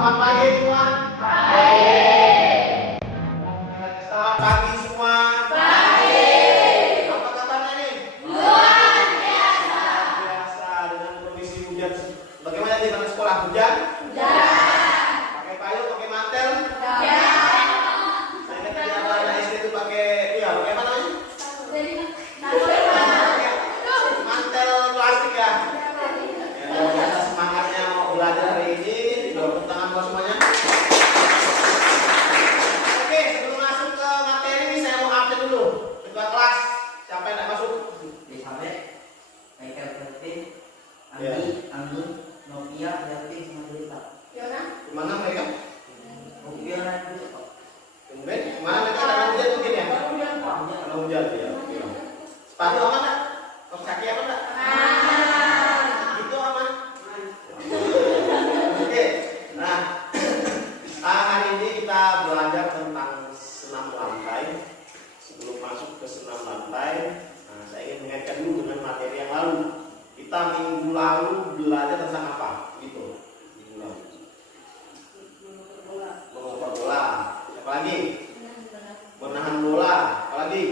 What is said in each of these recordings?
Selamat pagi semua. Selamat pagi semua. Apa kabarnya nih? Luar biasa dengan kondisi hujan. Bagaimana di mana sekolah hujan? Pakai payung, pakai mantel? Saya lihat di anak SD itu pakai, pakai apa namanya? Mantel plastik ya. Biasa semangatnya mau belajar hari ini. Tepuk tangan buat semuanya. Oke, sebelum masuk ke materi ini saya mau absen dulu. Ketua kelas, siapa yang tidak masuk? Sampai Michael Kelvin, Andi, Anggun, Novia, Delvin, sama Delita. Kemana mereka? Novia naik dulu kok. Kemudian kemana mereka? Karena hujan mungkin ya? Karena hujan ya. Oke. Sepatu aman tak? Kaos kaki aman tak? Gitu aman. Oke. Nah, hari ini kita belajar tentang senam lantai. Sebelum masuk ke senam lantai, saya ingin mengaitkan dulu dengan materi yang lalu. Kita minggu lalu belajar tentang apa? Gitu. Minggu lalu. Mengukur bola. Apa lagi? Menahan bola. Apa lagi?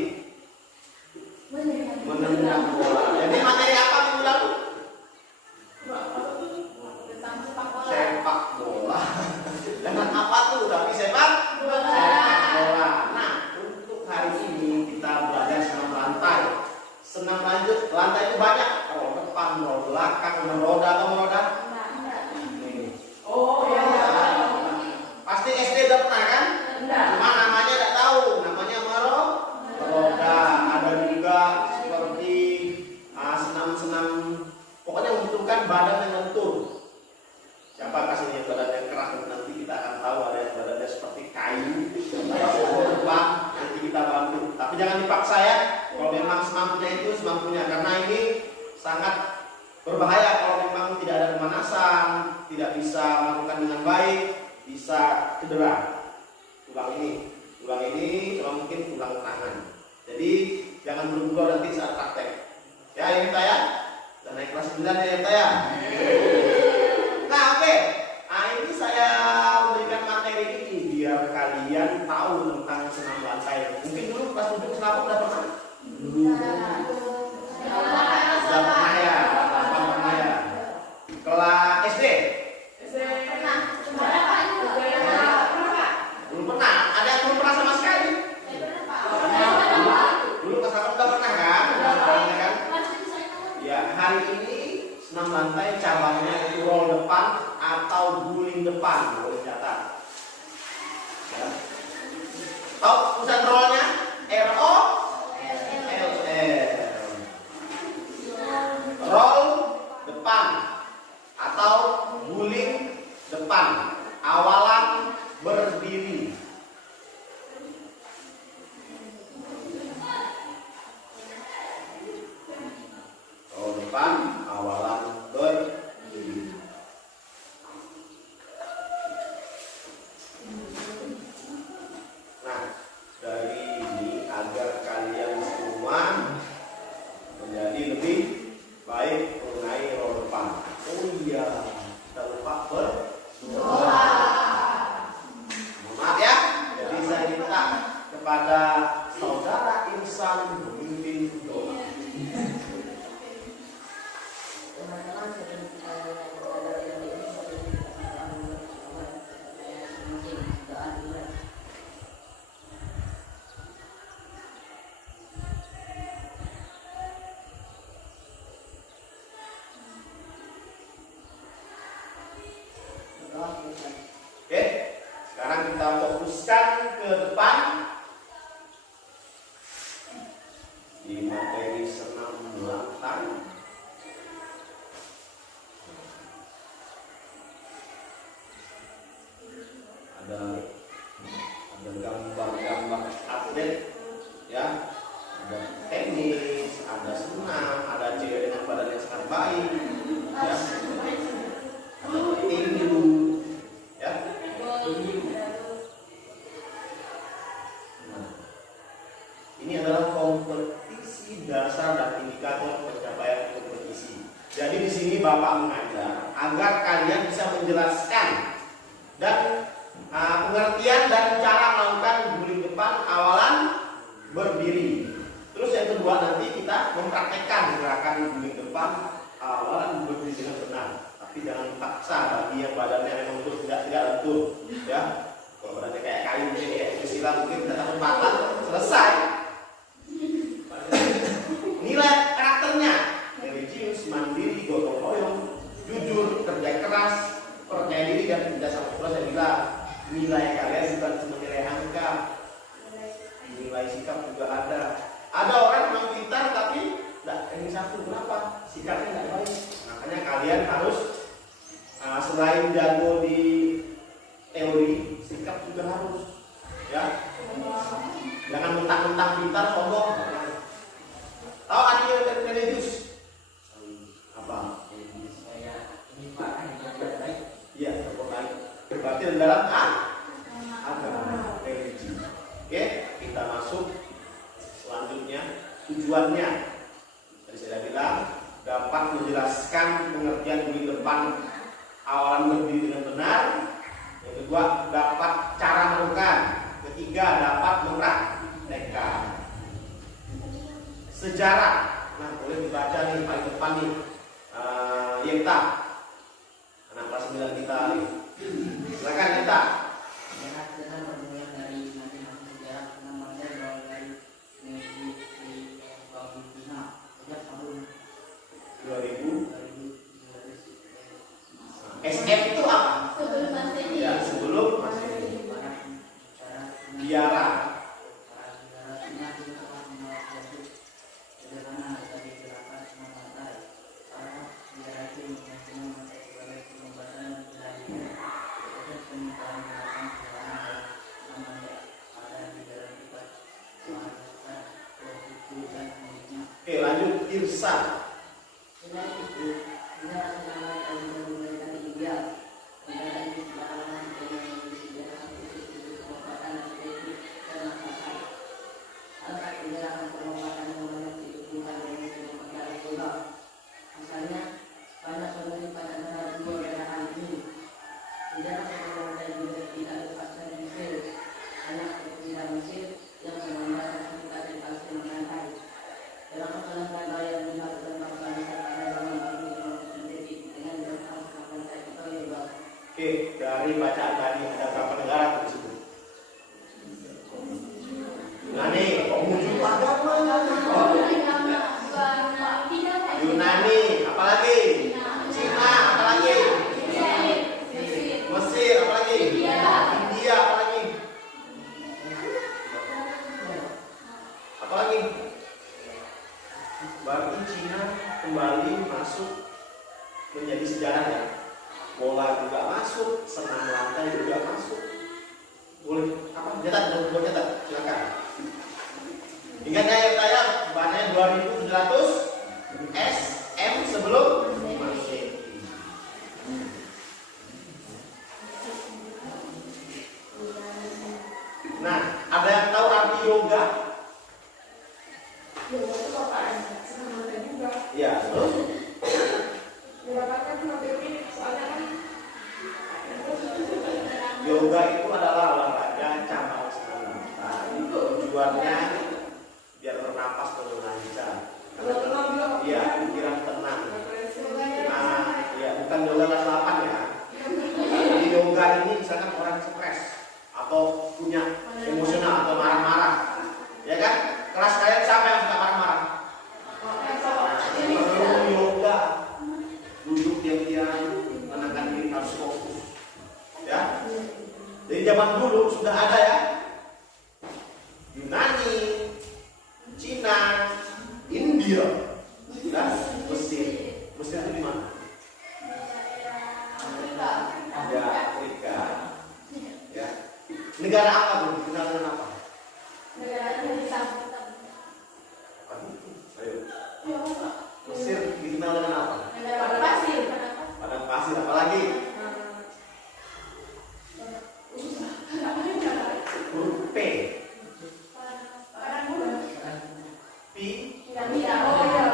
Menendang bola. Jadi materi apa minggu lalu? Sepak bola. Dengan apa tuh? Tapi sepak bola. Nah, untuk hari ini kita belajar senam lantai. Senam lantai itu banyak. Roll depan, roll belakang, meroda atau meroda? Pasti SD udah pernah kan? Cuma namanya tidak tahu. Namanya meroda. Ada juga seperti senam-senam. Pokoknya membutuhkan badan yang lentur. Siapa kasihnya badan yang keras, nanti kita akan tahu. Ada yang badannya seperti kayu, nanti kita bantu. Tapi jangan dipaksa ya. Kalau memang semampunya itu semampunya, karena ini sangat berbahaya kalau memang tidak ada pemanasan, tidak bisa melakukan dengan baik, bisa cedera. Tulang ini kalau mungkin tulang tangan. Jadi jangan buru-buru nanti saat praktek. Ya ini kita ya. Dan naik kelas 9 ya kita ya. Nah oke. Nah ini saya memberikan materi ini biar kalian tahu tentang senam lantai. Mungkin dulu kelas 7 senam udah pernah? Sudah pernah ya. Kelas SD? Belum pernah. Ada yang belum pernah sama sekali? Dulu kelas 8 udah pernah kan? Ya, hari ini senam lantai cabangnya itu roll depan atau guling depan, boleh catat. Ya. Tahu pusat rollnya? RO roll depan atau guling depan, awalan berdiri. Roll depan, awalan berdiri. Nah, dari ini agar kalian semua menjadi lebih baik mengenai roll depan. Oh iya, kita lupa berdoa. Maaf ya. Jadi saya minta kepada saudara Insan memimpin doa. Oke, sekarang kita fokuskan ke depan di materi senam lantai. Ada gambar-gambar atlet, ya, ada tenis, ada senam, ada cewek dengan badan yang sangat baik, ya, ada tinju, ya. Nah, ini adalah kompetisi dasar dan indikator pencapaian kompetisi. Jadi di sini Bapak mengajar agar kalian bisa menjelaskan Dan pengertian dan cara melakukan guling depan awalan berdiri. Terus yang kedua nanti kita mempraktekkan gerakan guling depan awalan berdiri dengan benar. Tapi jangan dipaksa bagi yang badannya memang untuk tidak lentur, ya. Kalau badannya kayak kayu ini, kayak istilah mungkin kita takut patah, selesai. Nilai karakternya religius, mandiri, gotong royong, jujur, kerja keras, percaya diri dan tidak sama pula. Saya bilang nilai kalian bukan cuma nilai angka, nilai sikap juga ada. Ada orang memang pintar tapi tidak ini satu, kenapa? Sikapnya tidak baik. Makanya kalian harus selain jago di teori, sikap juga harus, ya. Jangan mentang-mentang pintar sombong. Tahu artinya religius? Apa? Ini Pak, ini baik. Iya, baik. Berarti dalam agama religi. Oke, kita masuk selanjutnya. Tujuannya, tadi saya bilang dapat menjelaskan pengertian guling depan awalan berdiri dengan benar. Yang kedua, dapat cara melakukan. Ketiga, dapat mempraktekkan. Sejarah. Nah, boleh dibaca nih paling depan nih. Yenta, anak kelas 9 kita nih. Silakan Yenta. Dengan dengan bermula dari masing-masing sejarah namanya berawal dari di Palestina sejak tahun 2000. 2000. SF itu apa? Sebelum Masehi. Ya, sebelum Masehi. Biara. Oke, lanjut Irsan. Oke, dari bacaan tadi ada berapa negara tersebut? Yunani, pengunjung agama. Yunani, apalagi? Cina, apalagi? Mesir, apalagi? India, apalagi? Apalagi? Berarti Cina kembali masuk menjadi sejarah ya. Bola juga masuk, senam lantai juga masuk. Boleh apa? Catat, boleh catat, silakan. Ingat ya, bahannya 2700 SM sebelum Masehi. Nah, ada yang tahu arti yoga? Yoga itu apaan? Senam juga. Iya, terus? Yoga itu adalah olahraga cabang senam. Tujuannya biar bernapas dengan lancar. Iya, pikiran tenang. Ya bukan yoga kelas 8 ya. Di yoga ini misalkan orang stres atau punya emosional atau marah-marah, ya kan? Kelas kalian siapa yang suka marah-marah? Perlu yoga. Duduk diam-diam, menenangkan diri, harus fokus. Ya. Dari zaman dulu sudah ada ya. Yunani, Cina, India, dan Mesir. Mesir itu di mana? Ya, Afrika. Ya. Negara apa tuh? Dikenal dengan apa? Negara Hindia. Apa itu? Ayo. Mesir dikenal dengan apa? Negara pasir. Padang pasir, apalagi? Huruf P. P. Piramida. Oh iya.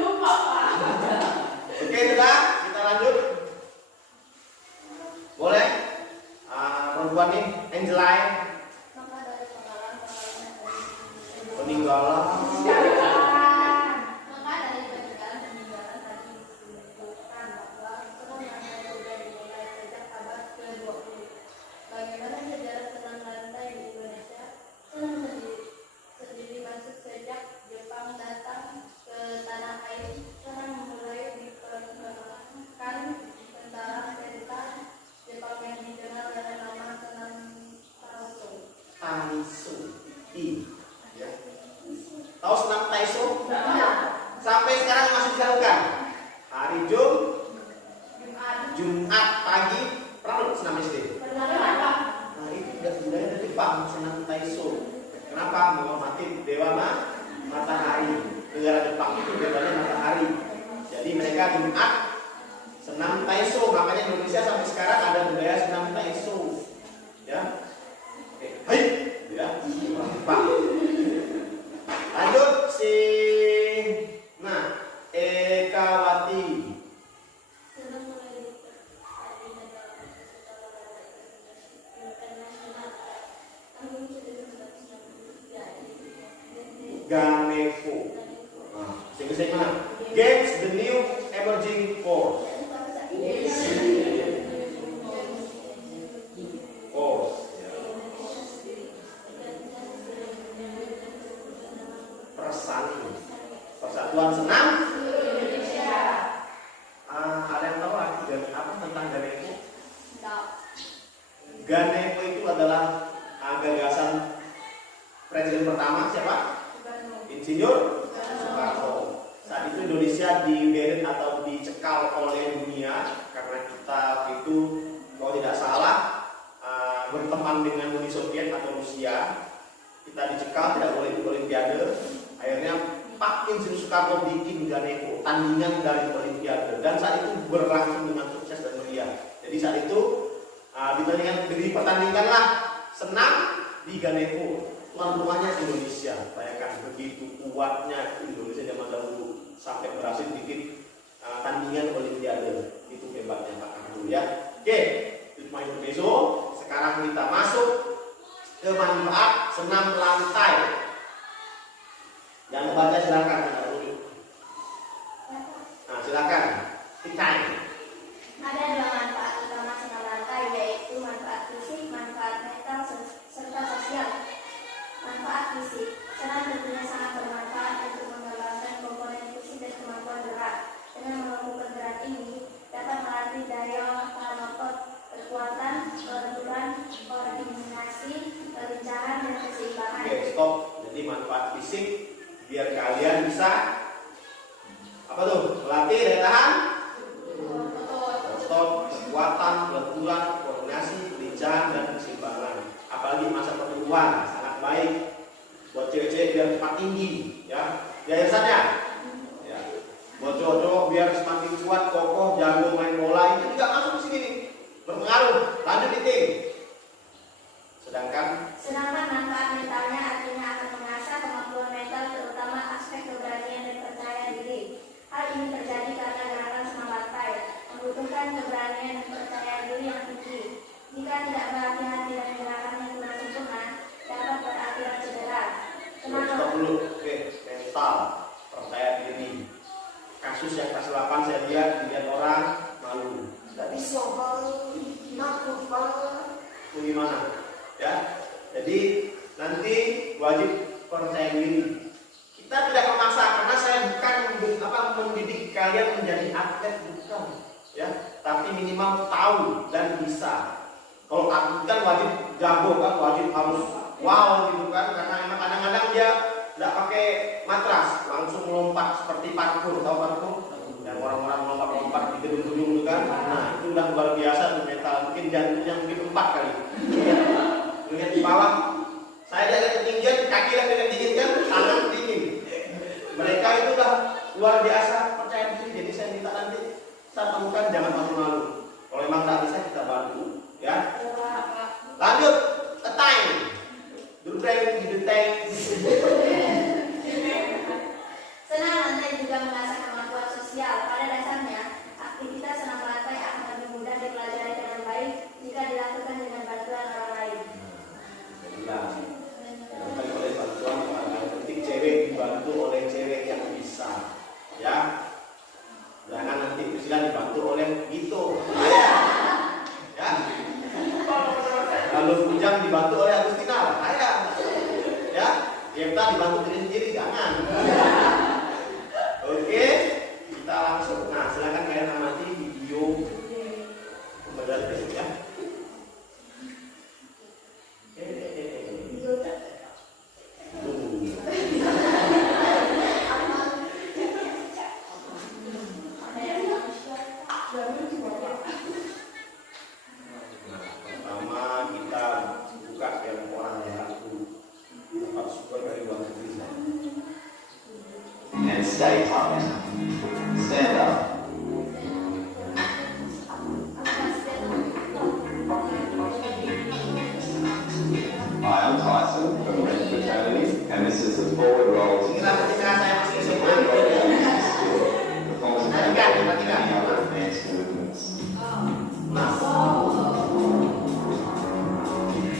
Lupa Pak. Oke, sudah. Kita lanjut. Taiso. I. Ya. Tahu senam Taiso? Enggak tahu. Sampai sekarang masih dilakukan. Hari Jumat. Jumat pagi pernah senam SD. Kenapa? Nah itu udah budaya dari Jepang, senam Taiso. Kenapa? Menghormati dewa matahari. Negara Jepang itu dewanya matahari. Jadi mereka Jumat senam Taiso. Makanya Indonesia sampai sekarang ada budaya senam Taiso. Ya. Oke, hai. Ya. Jepang. Lanjut si Ekawati. Ganevo. Nah, sing mana? Games the new emerging force. Force. Ya. Persatuan Senam Indonesia. Ada yang tahu apa tentang Ganevo? Tahu. Ganevo itu adalah gagasan presiden pertama siapa? Insinyur Soekarno. Saat itu Indonesia diberet atau dicekal oleh dunia karena kita itu kalau tidak salah berteman dengan Uni Soviet atau Rusia. Kita dicekal, tidak boleh ikut Olimpiade. Akhirnya Pak Insinyur Soekarno bikin Ganevo, tandingan dari Olimpiade, dan saat itu berlangsung dengan sukses dan meriah. Jadi saat itu dipertandingkanlah senam di Ganevo. Tuan rumahnya Indonesia. Bayangkan begitu kuatnya Indonesia zaman dahulu sampai berhasil bikin tandingan Olimpiade. Itu hebatnya Pak Abdul ya. Oke, itu cuma intermezzo. Sekarang kita masuk ke manfaat senam lantai. Yang membaca silakan. Nah, silakan. Time. Ada dua manfaat utama senam lantai, yaitu manfaat fisik, manfaat mental, serta sosial. Manfaat fisik, senam tentunya sangat bermanfaat untuk mengembangkan komponen fisik dan kemampuan gerak. Dengan melakukan gerak ini, dapat melatih daya tahan otot, kekuatan, kelenturan, koordinasi, kelincahan, dan keseimbangan. Oke, stop. Jadi manfaat fisik biar kalian bisa apa tuh? Melatih daya tahan, otot, kekuatan, kelenturan, koordinasi, kelincahan, dan keseimbangan. Apalagi masa pertumbuhan sangat baik buat cewek-cewek biar cepat tinggi, ya. Biasanya, ya. Buat cowok-cowok biar semakin kuat, kokoh, jago main bola, itu juga masuk ke sini nih. Berpengaruh. Lanjut eating. Sedangkan manfaat mentalnya artinya akan mengasah kemampuan mental, terutama aspek keberanian dan percaya diri. Hal ini terjadi karena gerakan senam lantai membutuhkan keberanian dan percaya diri yang tinggi. Jika tidak berhati-hati dan gerakannya kurang sempurna, dapat berakibat cedera. Stop dulu. Oke, mental, percaya diri. Kasus yang kelas 8 saya lihat orang malu. Tidak bisa itu gimana? Ya. Jadi nanti wajib percaya diri. Kita tidak memaksa karena saya bukan mendidik kalian menjadi atlet, bukan, ya. Tapi minimal tahu dan bisa. Kalau atlet kan wajib jago kan, wajib harus wow gitu kan, karena emang kadang-kadang dia tidak pakai matras, langsung melompat seperti parkour, tahu parkour? Yang orang-orang melompat-lompat di gedung-gedung itu kan. Nah, itu udah luar biasa tuh mental, mungkin jantungnya mungkin 4 kali. Lihat di bawah, saya lihat ketinggian, kaki lagi dingin kan, tangan dingin. Mereka itu udah luar biasa percaya diri. Jadi saya minta nanti saat temukan jangan malu-malu. Kalau memang tak bisa kita bantu, ya. Lanjut, a time. Durbreng di tank. Senam lantai juga mengasah kemampuan sosial. Pada dasarnya, aktivitas senam lantai akan lebih mudah dipelajari dengan baik jika dilakukan dengan bantuan orang lain. Dilakukan oleh bantuan orang lain. Penting cewek dibantu oleh cewek yang bisa, ya. Jangan nanti usia dibantu oleh itu, ya. Lalu Kujang dibantu oleh Agustina, ya. Kita dibantu diri sendiri, jangan. Oke, kita langsung. Nah, silakan kalian amati video pembelajaran berikut ya. stay tucked. Stand up. Hi, I'm Tyson from Red Fraternity, and this is the forward roll. Inilah ketika saya masih SMA Forward roll gitu ya. is a skill. Performs many other advanced movements. Nah,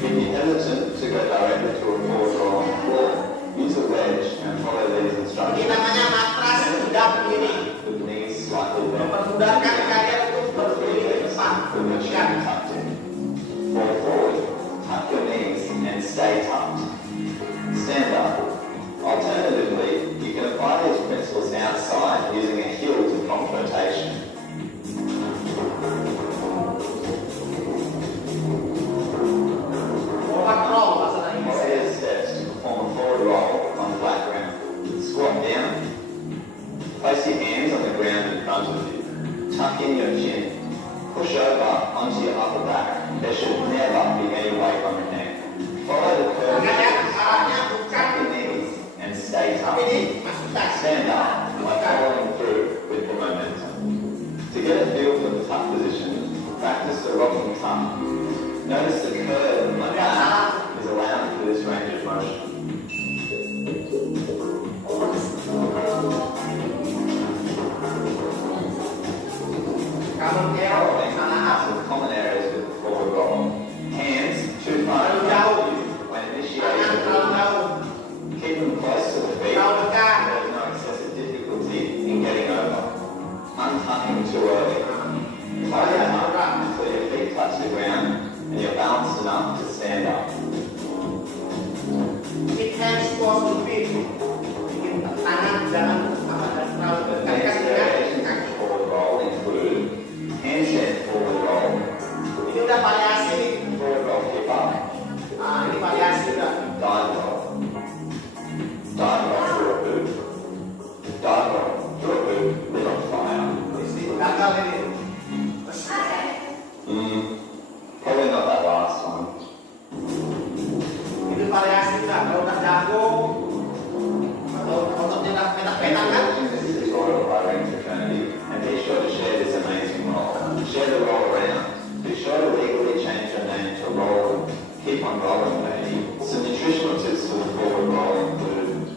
If you're hesitant to go directly to a forward roll on the floor, use a wedge and follow these ini instructions namanya matras tegap begini. with the knees slightly bent. Mempermudahkan kalian untuk berdiri ke depan. With the chin Tegap. tucked in. Fall forward, tuck your knees and stay tucked. Stand up. Alternatively, you can apply these principles outside using a heel to prompt rotation. Forward roll maksudnya ini. Warrior steps to perform a forward roll on flat ground. Squat down. Place your hands on the ground in front of you. Tuck in your chin. Push over onto your upper back. There should never be any weight on your neck. Follow the curve. Ingat ya, arahnya bukan Tuck your knees and stay tapi tucked. ini masuk tas. Stand up by following through with the momentum. To get a feel for the tuck position, practice the rocking tuck. Notice the curve of my back is allowed for this range of motion. Kamu keok, salah. Some common areas with the forward roll. Hands too far in front of you when Tangan initiating the terlalu movement. jauh, Keep them close to the feet. terlalu dekat. There is no excessive difficulty in getting over. Untucking too early. Tighten them up until your feet touch the ground and you're balanced enough to stand up. Keep hands close to feet. Bikin tangan jangan terlalu dekat Advanced dengan variations of kaki. the forward roll include handstand forward roll, Ini udah variasi. forward roll hip up, Nah, ini variasi udah. dive roll, dive roll through a boot, dive roll through a boot lit on fire. Ini gagal ini. Probably not that last one. Ini variasi udah. Kalau udah jago atau ototnya udah petak-petak kan? This is the Royal Firing Fraternity, and be sure to share this amazing roll. Share the roll around. Be sure to legally change your name to Roll. Keep on rolling, baby. Some nutritional tips for the forward roll include.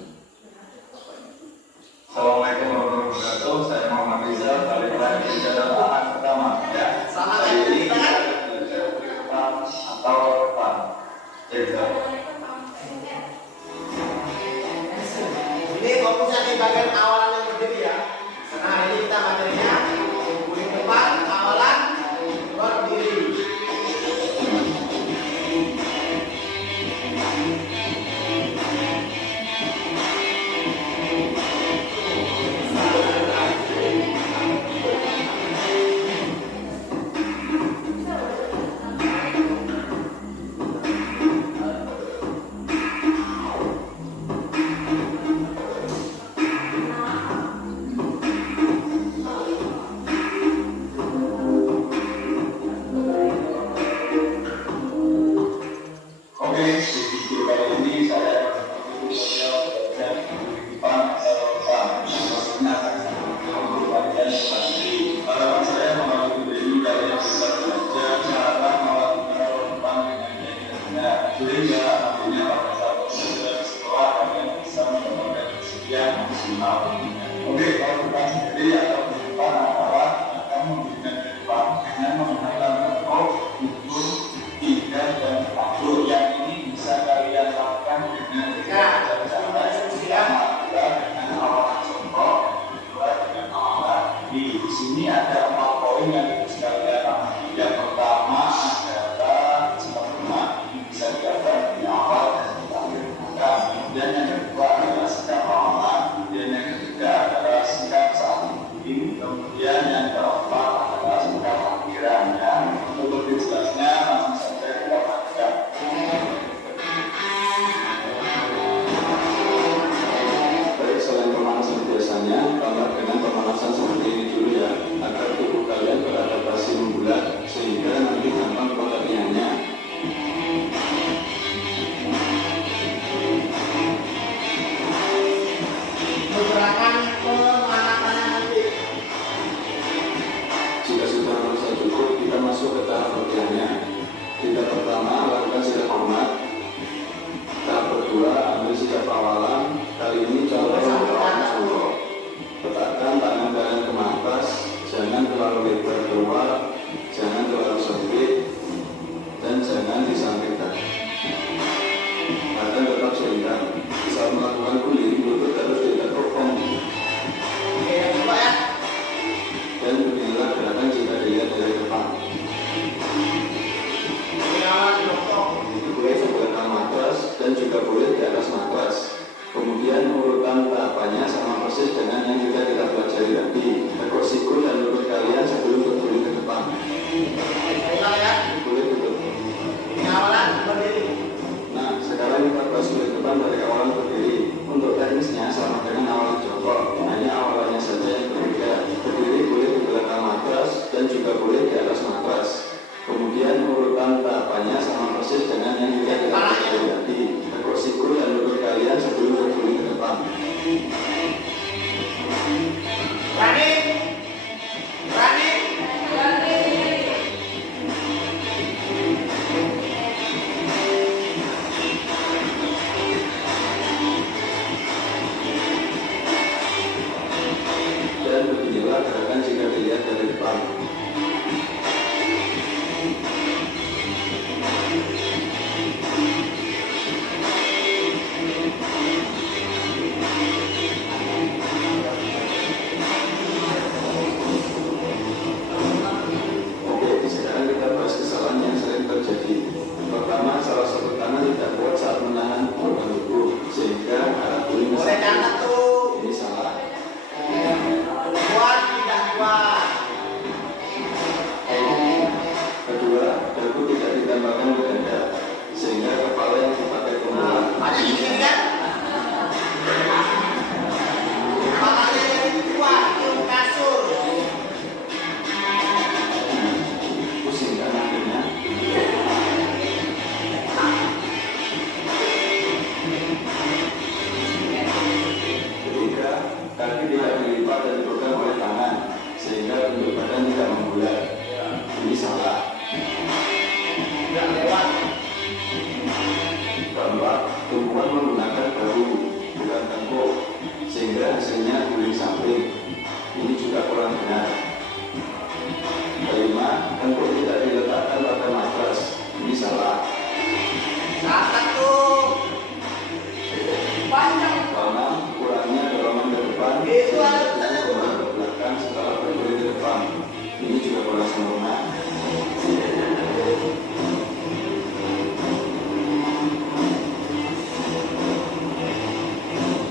Assalamualaikum warahmatullahi wabarakatuh. Saya Muhammad Rizal dari Private Jalan Tahan Pertama. Ya. Sama Jadi kayak ini kita kita kan? belajar depan atau depan. Jadi Ini fokusnya di bagian awalan yang berdiri ya. Nah, ini kita materinya kulit depan, awalan, berdiri. kita bahas kulit depan dari awalan berdiri. Untuk teknisnya sama dengan awalan jongkok, hanya awalannya saja yang berbeda. Berdiri boleh di belakang matras dan juga boleh di atas matras. Kemudian urutan tahapannya sama persis dengan yang kita lakukan tadi. Teguk siku dan lutut kalian sebelum berdiri ke depan. Berani? Berani? Dan beginilah gerakan jika dilihat dari depan. Oke, sekarang kita bahas kesalahan yang sering terjadi. Pertama, salah satu tangan tidak kuat saat menahan organ tubuh, sehingga arah guling ke Boleh catat samping. tuh. Ini salah. Kuat, tidak kuat. Kedua, dagu tidak ditambahkan ke dada, sehingga kepala yang dipakai pemula. Banyak di sini kan? Kepalanya jadi kuat, itu kasur. Pusing kan akhirnya. Ketiga, kaki tidak dilipat dan dipegang oleh tangan, sehingga bentuk badan tidak membulat. Ini salah. Tidak lewat. Keempat, tumpuan menggunakan bahu, bukan tengkuk, sehingga hasilnya guling samping. Ini juga kurang benar. Kelima, tengkuk tidak diletakkan pada matras. Ini salah. Catat tuh. Panjang. Keenam, kurangnya dorongan ke depan, Itu ada sehingga dorongan ke belakang setelah berdiri ke depan. Ini juga kurang sempurna.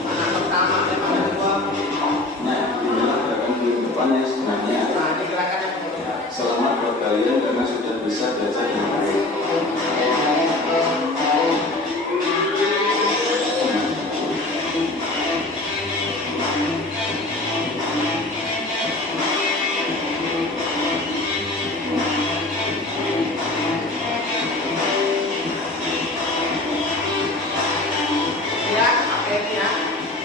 Anak pertama daripada kedua. Nah, inilah gerakan guling depan yang sebenarnya. Nah, ini gerakannya kemudian. Selamat buat kalian karena sudah bisa belajar dengan baik. Ya, pakai ini ya.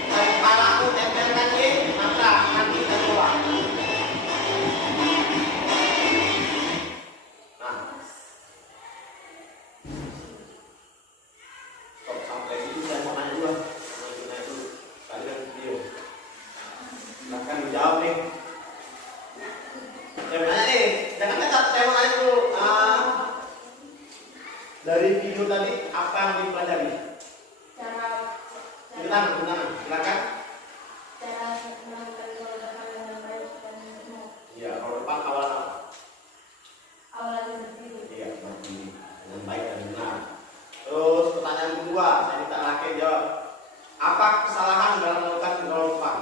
Tarik kepalaku, tempelkan di mata, kaki dan bawah. Nah. Stop sampai situ, saya mau nanya dulu. Mau nanya dulu. Kalian video. Silahkan dijawab nih. Saya mau nanya nih, jangan kecat, saya mau nanya dulu. Dari video tadi, apa yang dipelajari? Cara Tangan, silakan. cara melakukan gerakan dengan baik dan benar. Iya, kalau depan awal apa? Awalnya berdiri. Iya, berdiri dengan baik dan benar. Terus pertanyaan kedua, saya minta laki jawab. Apa kesalahan dalam melakukan gerakan depan?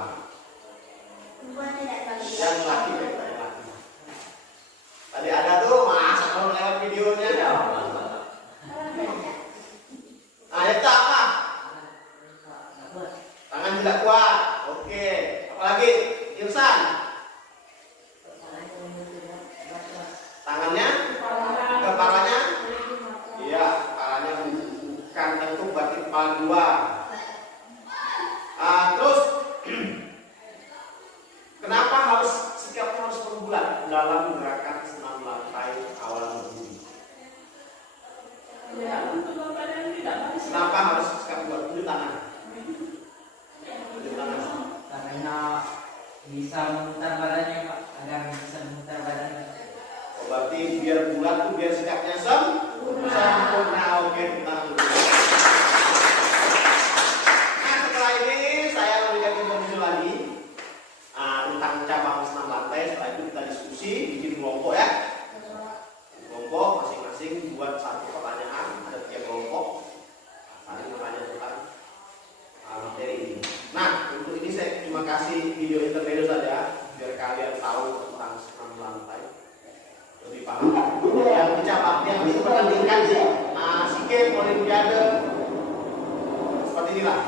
Perempuan tidak terlalu Yang laki dan laki. Tadi ada tuh, masa kalau lewat videonya? Nah, itu apa? Tangan tidak kuat. Oke. Apalagi? Irsan. Tangannya? Kepalanya? Iya, kepalanya bukan tentu berarti kepala dua. Terus kenapa sikapnya harus membulat dalam gerakan senam lantai awalan berdiri? Kenapa harus sikap bulat? Tunjuk tangan. Tunjuk tangan. Karena bisa memutar badannya Pak, agar bisa memutar badannya. Oh, berarti biar bulat tuh biar sikapnya sempurna. Oke, tangan dulu. Nah, setelah ini saya memberikan informasi lagi tentang cabang senam lantai. Setelah itu kita diskusi, bikin kelompok ya. Kelompok masing-masing buat satu pertanyaan, ada 3 kelompok. Saling bertanya tentang materi ini. Nah, untuk ini saya cuma kasih video intermezzo saja biar kalian tahu tentang senam lantai lebih paham. Yang dipertandingkan sih inilah.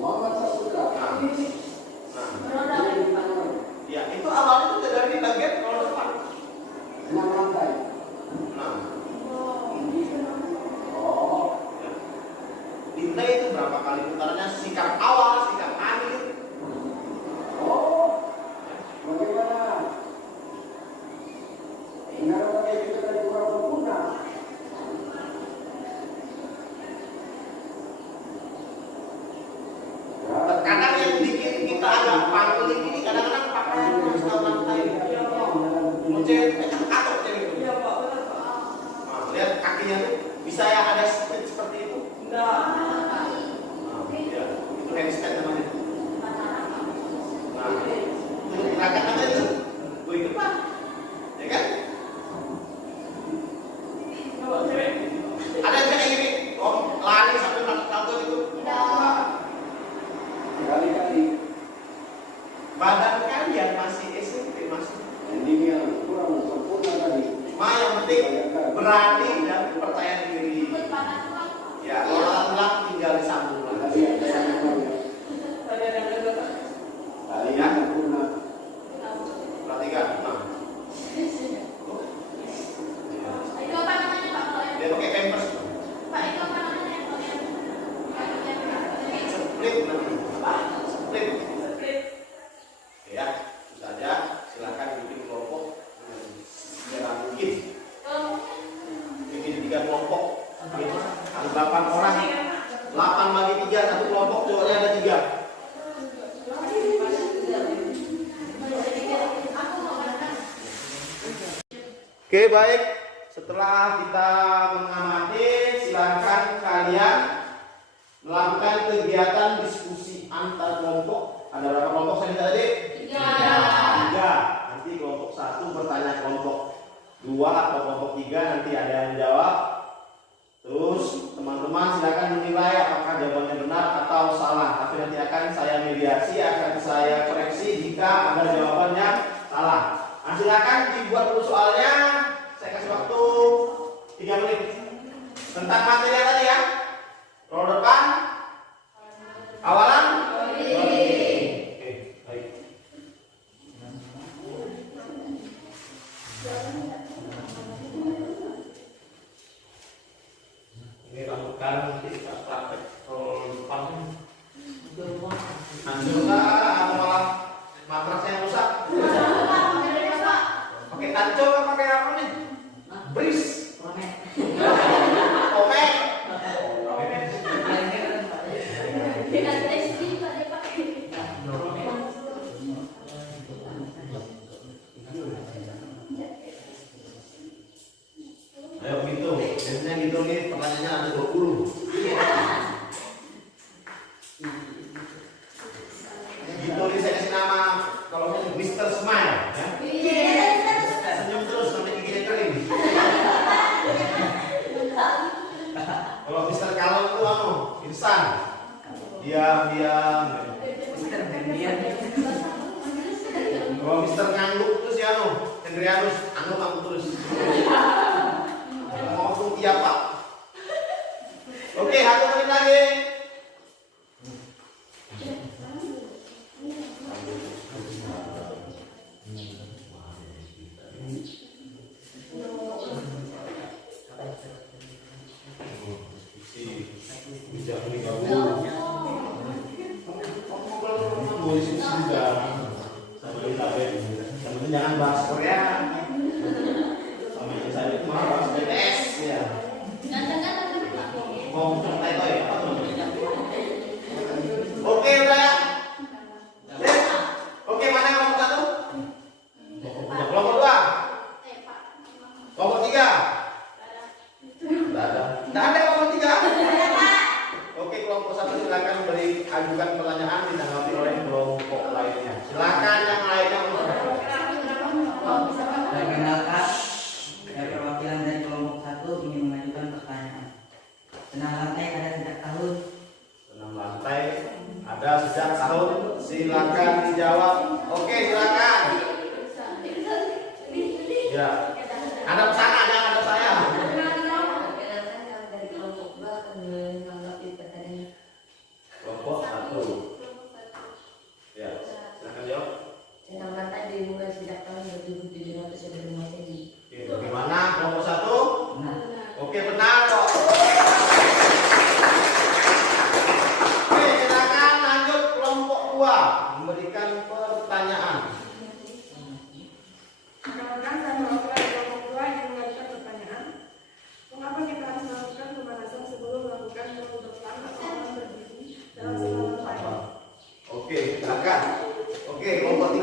Muhammad Saputra. Nah, ya itu awalnya itu dari bagian roda depan. 6 lantai. Nah, Oh, ya. Nilai itu berapa kali putarannya, sikap awal, sikap akhir. oh, bagaimana? Ingat pakai kita dari kurang sempurna. Ya, Kadang yang bikin kita agak pangling ini kadang-kadang pakaian yang lantai. Muncul katok jadi itu. Nah, lihat kakinya tuh bisa ya ada split seperti itu. Nah, ya, itu handstand namanya. Nah, itu gerakan apa itu? Gue depan, ya kan? Ada yang ini, lari sampai takut itu. kali-kali Badan kalian masih SMP masih. ending yang kurang sempurna tadi. Cuma yang penting berani dan percaya diri. Ya, orang bilang tinggal disambung Tadi lagi. ada yang namanya tali yang sempurna. Perhatikan. Nah, dia pakai pampers. Split namanya. Split. Ya, itu saja. Silakan bikin kelompok dengan mungkin. Bikin 3 kelompok. Ada 8 orang. 8 bagi 3 satu kelompok, cowoknya ada 3. Oke, baik. Setelah kita mengamati, silakan kalian melakukan kegiatan diskusi antar kelompok. Ada berapa kelompok saya minta tadi? 3. Nanti kelompok 1 bertanya kelompok 2 atau kelompok 3, nanti ada yang jawab. Terus teman-teman silakan menilai apakah jawabannya benar atau salah. Tapi nanti akan saya mediasi, akan saya koreksi jika ada jawabannya salah. Nah, silakan dibuat dulu soalnya. Saya kasih waktu 3 menit. Tentang materi yang tadi ya. Roda depan, awalan. Oke, baik. Ini lakukan nanti praktek roda depan. Hancur nggak atau malah matrasnya yang rusak? Pakai tancap apa pakai apa nih? Bris. Oke. Ayo gitu. Biasanya gitu nih pertanyaannya ada 20. Gitu nih saya kasih nama kalau ini Mr. Smile ya. Senyum terus sampai giginya kering. Kalau Mr. Kalem itu anu, insan. Diam. Kalau Mr. Ngangguk itu si anu, Hendrianus, kamu terus. Ngomong iya Pak. Oke, 1 menit lagi. Jangan bahas Korea. Sama yang saya itu malah bahas BTS ya. Mau cerita itu ya? Oke udah ya. Oke, mana kelompok 1? Kelompok 2? Kelompok 3? Tidak ada kelompok 3? Oke, kelompok 1 silakan ajukan pertanyaan ditanggapi oleh kelompok lainnya. Silakan yang lainnya. Perkenalkan, saya perwakilan dari kelompok 1 ingin mengajukan pertanyaan. Senam lantai ada sejak tahun. Senam lantai ada sejak tahun. Silakan dijawab. Oke, silakan. Ya. Ada sana, jangan ada saya. Dari kelompok B menanggapi pertanyaan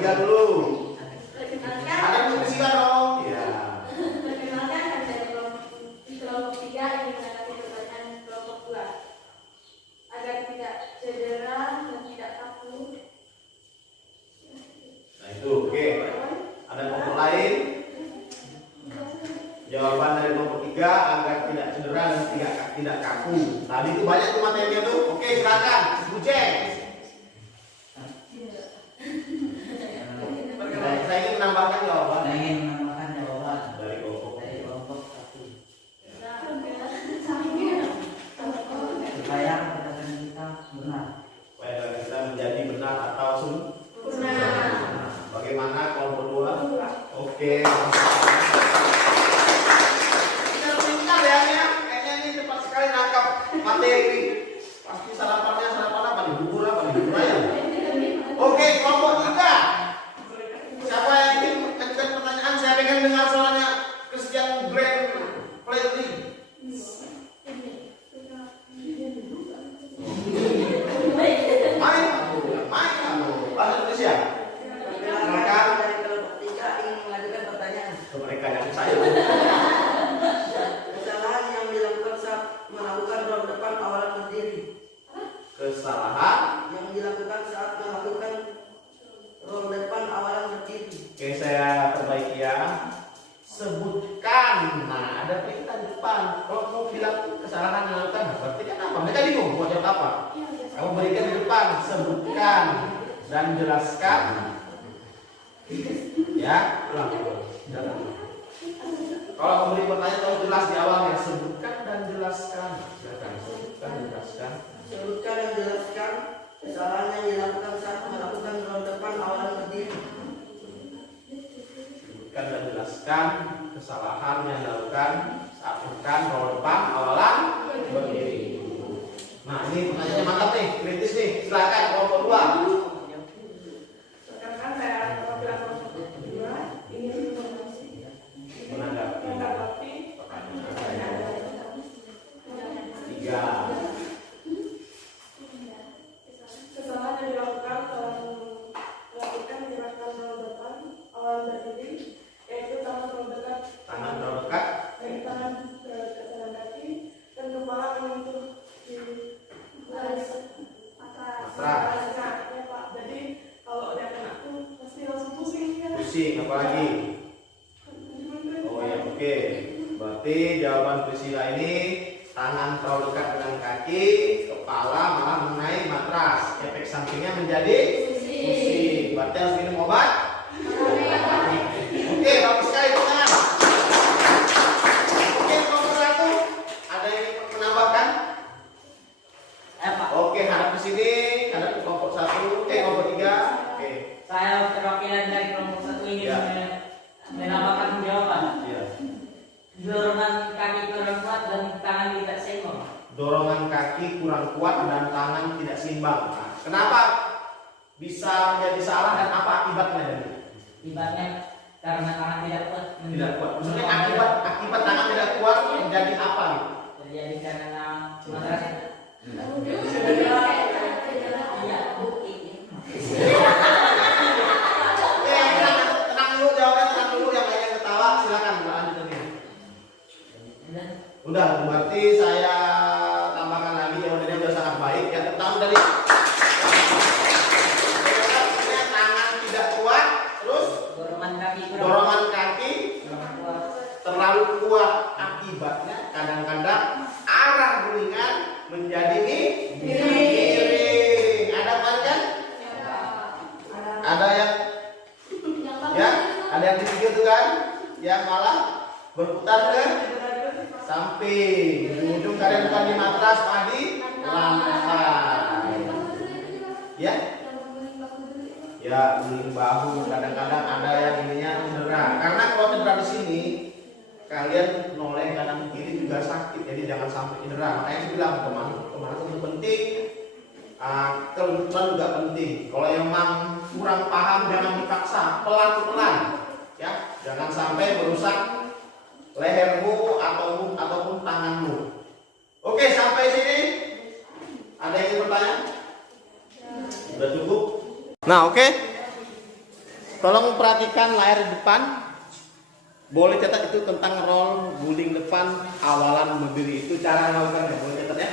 tiga dulu. Perkenalkan, Ada musik dong. Ya. perkenalkan saya kelompok 3 yang menghadapi pertanyaan kelompok 2. Agar tidak cedera dan tidak kaku. Nah itu, oke. Ada kelompok lain? Jawaban dari kelompok 3 agar tidak cedera dan tidak kaku. Tadi itu banyak tuh materinya tuh. Oke, silakan. Buceng. Saya ingin menambahkan jawaban Saya ingin menambahkan jawaban dari kelompok dari kelompok 1 Nah, supaya perkataan kita benar. supaya kita menjadi benar atau sempurna. Nah, Bagaimana kelompok 2? Oke. Kita pintar ya, Nia. Kayaknya ini cepat sekali nangkap materi ini. Pasti sarapan apa nih? Bubur apa nih? Bubur ayam. Oke, kelompok 3. Siapa yang ingin mengajukan pertanyaan? Saya pengen dengar suaranya Christian Grand Playing. Main kamu. Bahasa Indonesia. Silakan. Dari kelompok 3 ingin mengajukan pertanyaan. Ke mereka yang saya. Kesalahan yang dilakukan saat melakukan roda depan awalan berdiri. Kesalahan. Yang dilakukan saat melakukan roda depan awalan berdiri. Oke, saya perbaiki ya. Sebutkan. Nah, ada perintah di depan. Kalau mau bilang kesalahan yang dilakukan, berarti kan apa? Mereka bingung mau jawab apa. Kamu berikan di depan. Sebutkan dan jelaskan. Ya, ulang. Kalau kamu beri pertanyaan, kamu jelas di awalnya. Sebutkan dan jelaskan. Silakan. Sebutkan dan jelaskan. Sebutkan dan jelaskan kesalahan yang dilakukan saat melakukan roda depan awalan berdiri. Sebutkan dan jelaskan kesalahan yang dilakukan saat melakukan roda depan awalan berdiri. Nah, ini pertanyaannya mantap nih, kritis nih. Silakan kelompok 2. Rekan-rekan, saya perwakilan kelompok 2 ingin informasi Menanggapi pertanyaan. 3. Kesalahan yang dilakukan melakukan gerakan roda depan awalan berdiri, yaitu tangan terdekat Tangan terdekat. tangan terdekat tangan kaki dan kepala menyentuh di garis atas. Atas. Ya Pak, jadi kalau dia kena tuh pasti langsung pusing ya. Pusing, apa lagi? Oh ya, oke. Berarti jawaban Priscilla ini tangan terlalu dekat dengan kaki, kepala malah mengenai matras. Efek sampingnya menjadi pusing. Berarti harus minum obat. Oke, bagus sekali teman. Oke, kelompok 1 ada yang ingin menambahkan? Pak, Oke, hadap di sini, hadap ke kelompok 1, kelompok 3. Oke. saya perwakilan dari kelompok 1 ingin Ya. menambahkan jawaban. Iya. Dorongan kaki kurang kuat dan tangan tidak seimbang. Dorongan kaki kurang kuat dan tangan tidak seimbang. Nah, kenapa bisa menjadi salah dan apa akibatnya dari? Akibatnya karena tangan tidak kuat. Tidak kuat. Maksudnya akibat tangan tidak kuat menjadi apa? Terjadi karena matras. Iya, bukti. Oke, tenang dulu jawabnya, tenang dulu yang lainnya ketawa silakan lanjut lagi. Udah, berarti saya tambahkan lagi jawabannya sudah sangat baik. Yang pertama dari tangan tidak kuat, terus dorongan kaki terlalu kuat, akibatnya kadang-kadang arah gulingan menjadi miring. Ada apa kan? Ada yang ya, ada yang di video itu kan, yang malah berputar ke samping. Di ujung kalian bukan di matras, padi lantai. Ya, ya guling bahu. Kadang-kadang ada yang ininya cedera. Karena kalau cedera di sini, kalian noleh kanan kiri juga sakit. Jadi jangan sampai cedera. Makanya saya bilang kemana itu penting. Kelenturan juga penting. Kalau emang kurang paham jangan dipaksa, pelan-pelan. Ya, jangan sampai merusak lehermu ataupun tanganmu. Oke, sampai sini. Ada yang ingin bertanya? Sudah cukup? Nah, oke. Tolong perhatikan layar di depan. Boleh catat itu tentang role guling depan awalan berdiri. Itu cara melakukannya. Boleh catat ya.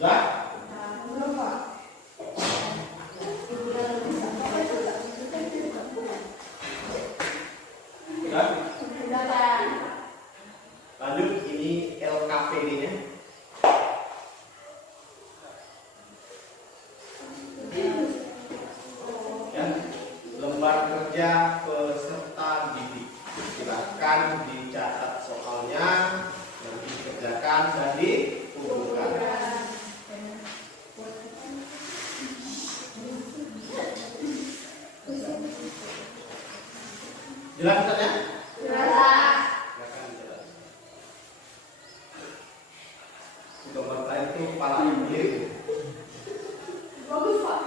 Sudah? Sudah? Lanjut, ini LKPD-nya. Ya, lembar kerja peserta didik. Silakan dicatat soalnya, nanti dikerjakan dan dikumpulkan. Jelas katanya? Jelas. Silakan dicatat. Gambar lain itu kepala milik. Bagus Pak.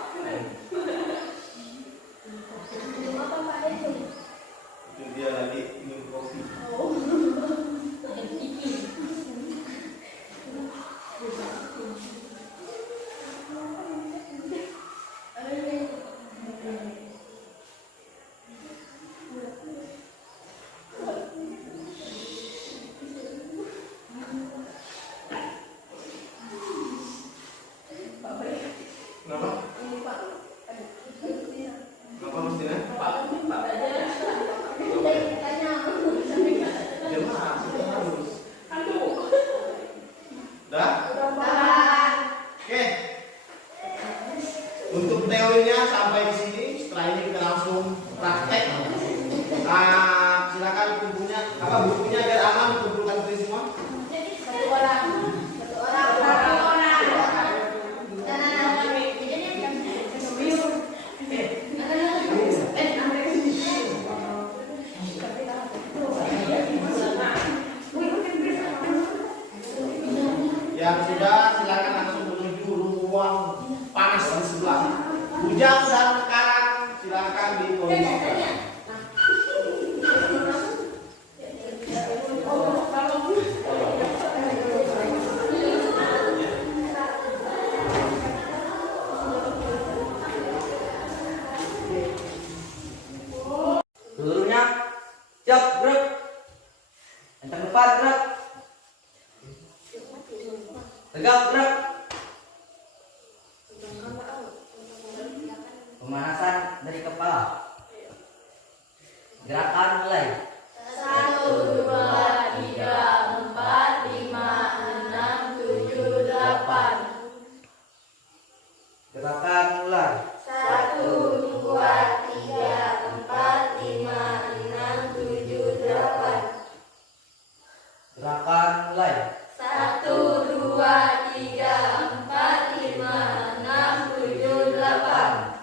Apa Pak itu? Itu dia lagi minum kopi. Kenapa? Kenapa mestinya? Jelas, sudah harus. Dah? Oke. Untuk teorinya sampai di sini. Setelah ini kita langsung praktek. Silakan bukunya, bukunya agar aman kumpulkan itu semua. Satu orang. Yang sudah silakan langsung menuju ruang panas di sebelah. Bujang dan karang silakan dikondisikan. Seluruhnya siap gerak. Yang terdepan gerak. Tegak gerak. Pemanasan dari kepala. Gerakan mulai. 1, 2, 3, 4, 5, 6, 7, 8. Gerakan mulai. 1, 2, 3, 4, 5, 6, 7, 8. Gerakan mulai. 1, 2, 3, 4, 5, 6, 7, 8.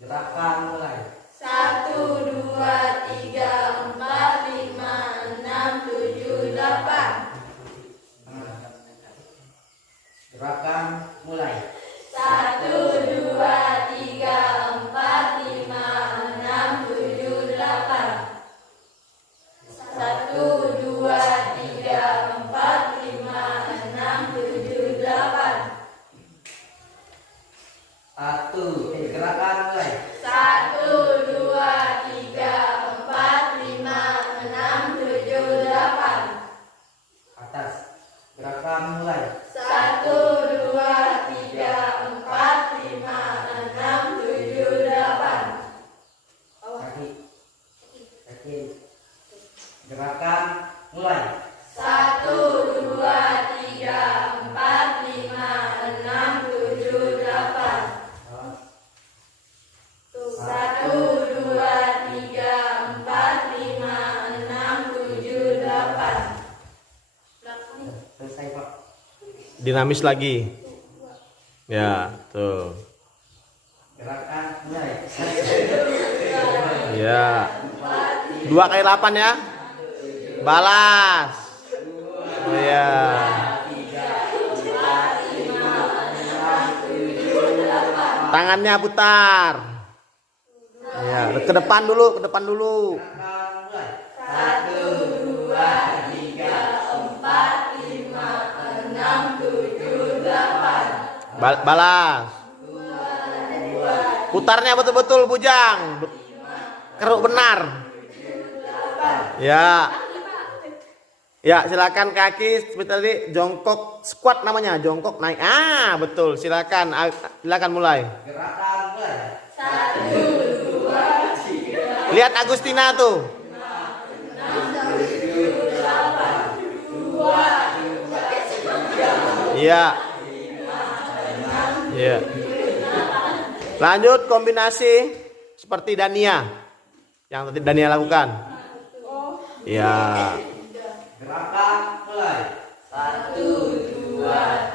Gerakan mulai. 1, 2, 3, 4, 5, 6, 7, dinamis lagi. Ya, tuh. Gerakan mulai. Ya. 2 kali 8 ya. Balas. Ya. Tangannya putar. Ya, ke depan dulu, ke depan dulu. Gerakan mulai. 1, 2, 3, 4, 5, 6, 7, 8. Balas. Putarnya betul-betul bujang. Keruk benar. Ya. Ya, silakan kaki seperti tadi jongkok squat namanya, jongkok naik. Ah, betul. Silakan mulai. Gerakan mulai. 1, 2, 3, Lihat Agustina tuh. 2, Iya. Iya. Lanjut kombinasi seperti Dania yang tadi Dania lakukan. Iya. Gerakan mulai. 1, 2,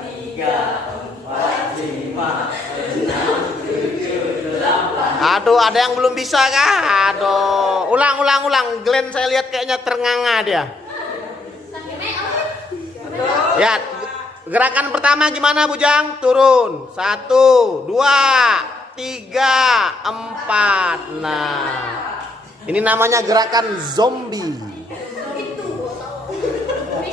3, 4, 5, 6, 7, 8. Aduh, ada yang belum bisa kah? Aduh, ulang. Glenn saya lihat kayaknya ternganga dia. Ya, gerakan pertama gimana Bujang? Turun. 1, 2, 3, 4. Nah, ini namanya gerakan zombie.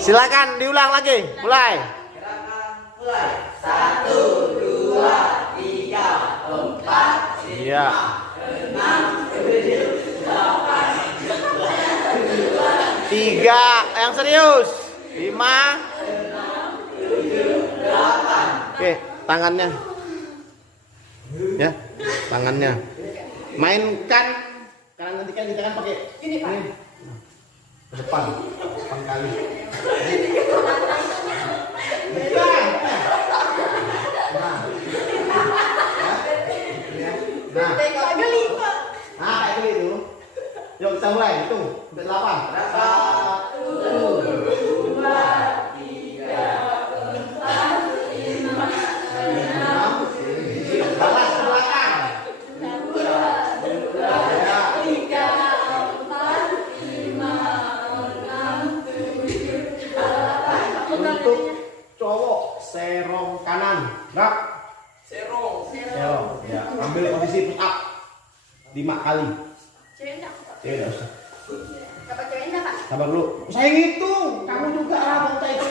Silakan diulang lagi. Mulai. Gerakan mulai. 1, 2, 3, 4, Iya. 3, yang serius. 5. Oke, tangannya. Ya, tangannya. Mainkan karena nanti kan kita kan pakai ini ke depan kali. Bukan. Nah, agak lipat. kayak gitu. Yuk kita mulai, hitung sampai 8. 1, 2, 3, 4, 5, 6, balas ke belakang. 3, 4, 5, 6, 7, 8. Untuk cowok serong kanan, gerak. Serong. Ya, ambil posisi push up 5 kali. Cewek enggak? Ya udah usah. Dapat cewek enggak, Pak? Sabar dulu. Saya ngitung. Kamu juga lah bangsa itu.